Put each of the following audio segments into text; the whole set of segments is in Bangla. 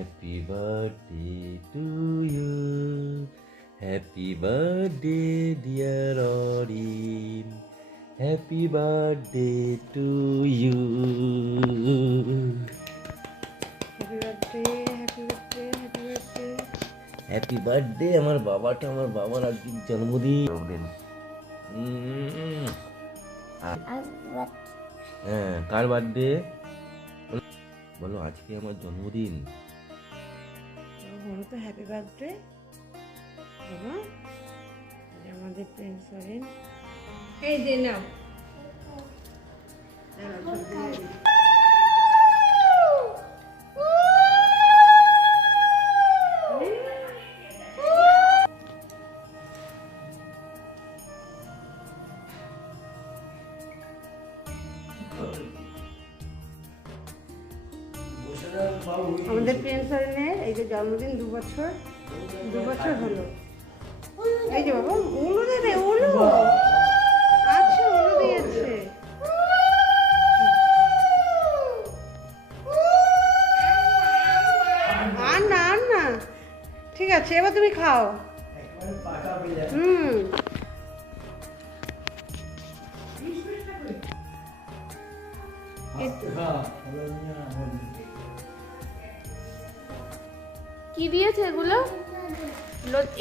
Happy birthday to you. Happy birthday, dear Orin. Happy birthday to you. Happy birthday happy birthday happy birthday আমার বাবাটা আমার বাবার আজকে জন্মদিন হ্যাঁ কার বার্থডে বলো আজকে আমার জন্মদিন বলো তো হ্যাপি বার্থডে এবং আমাদের প্রেম সরেন এই দে আমাদের প্রিন্স সরেনের এই যে জন্মদিন দু বছর দু বছর হলো। এই যে বাবা, উলু দেবে উলু। আচ্ছা উলু দিয়েছে আর না আর না ঠিক আছে, এবার তুমি খাও। হুম। কি দিয়েছে এগুলো?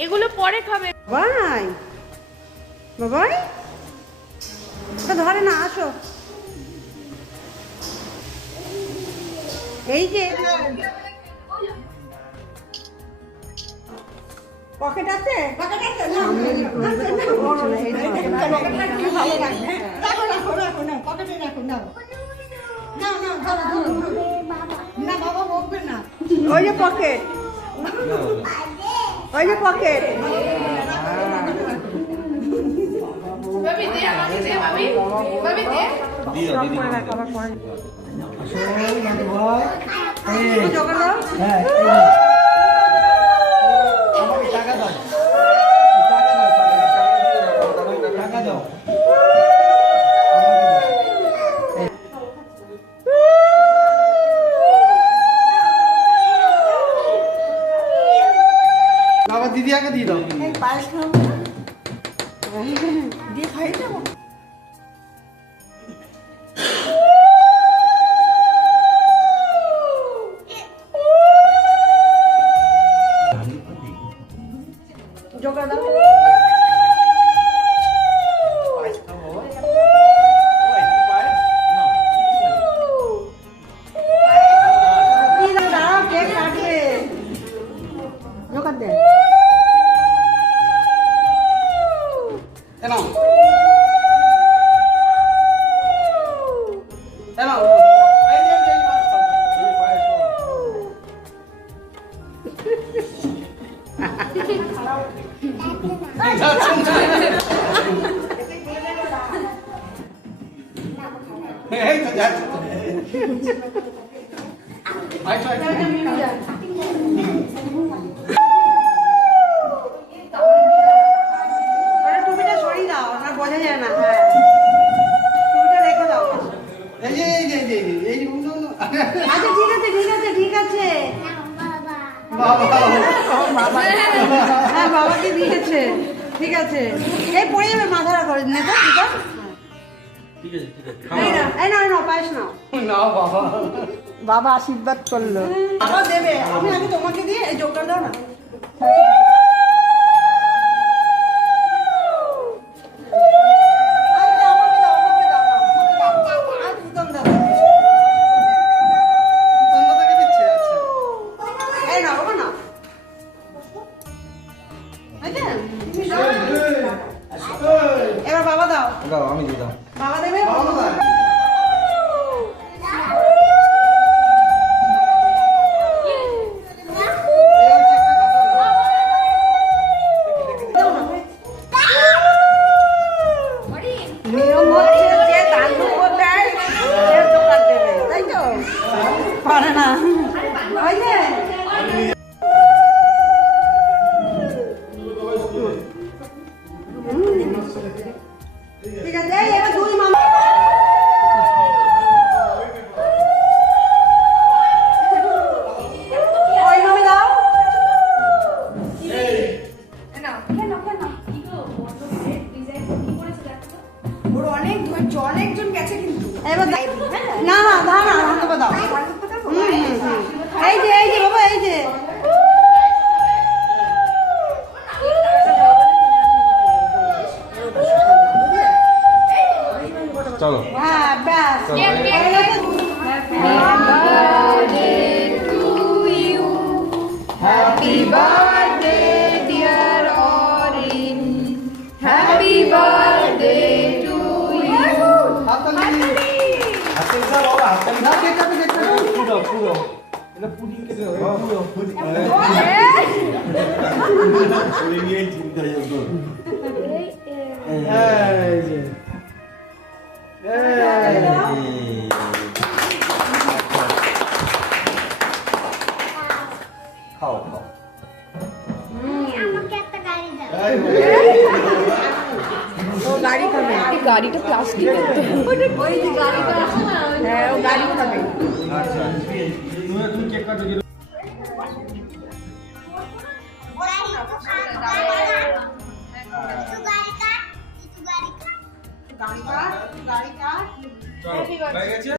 এগুলো পরে খাবে। বাবাই। বাবাই। তো ধরে না আসো। এই যে। পকেট আছে? পকেট আছে? ওই যে পকেট। ওই যে পকেট জোগাড় দাও কি উনো, উনো। আচ্ছা, ঠিক আছে, এই পড়ে যাবে মাথাটা করে নে তো ঠিক আছে ঠিক আছে। এই পায়েস নাও। না বাবা। বাবা আশীর্বাদ করল। বাবা দেবে। আমি আগে তোমাকে দিয়ে এই জোগাড় দাও না। ঠিক এই যে এই। খাও খাও আমাকে একটা গাড়ি দাও ও গাড়ি খাবে গাড়িটা প্লাস্টিকের হ্যাঁ ও গাড়ি খাবে আচ্ছা তুমি তুমি কেক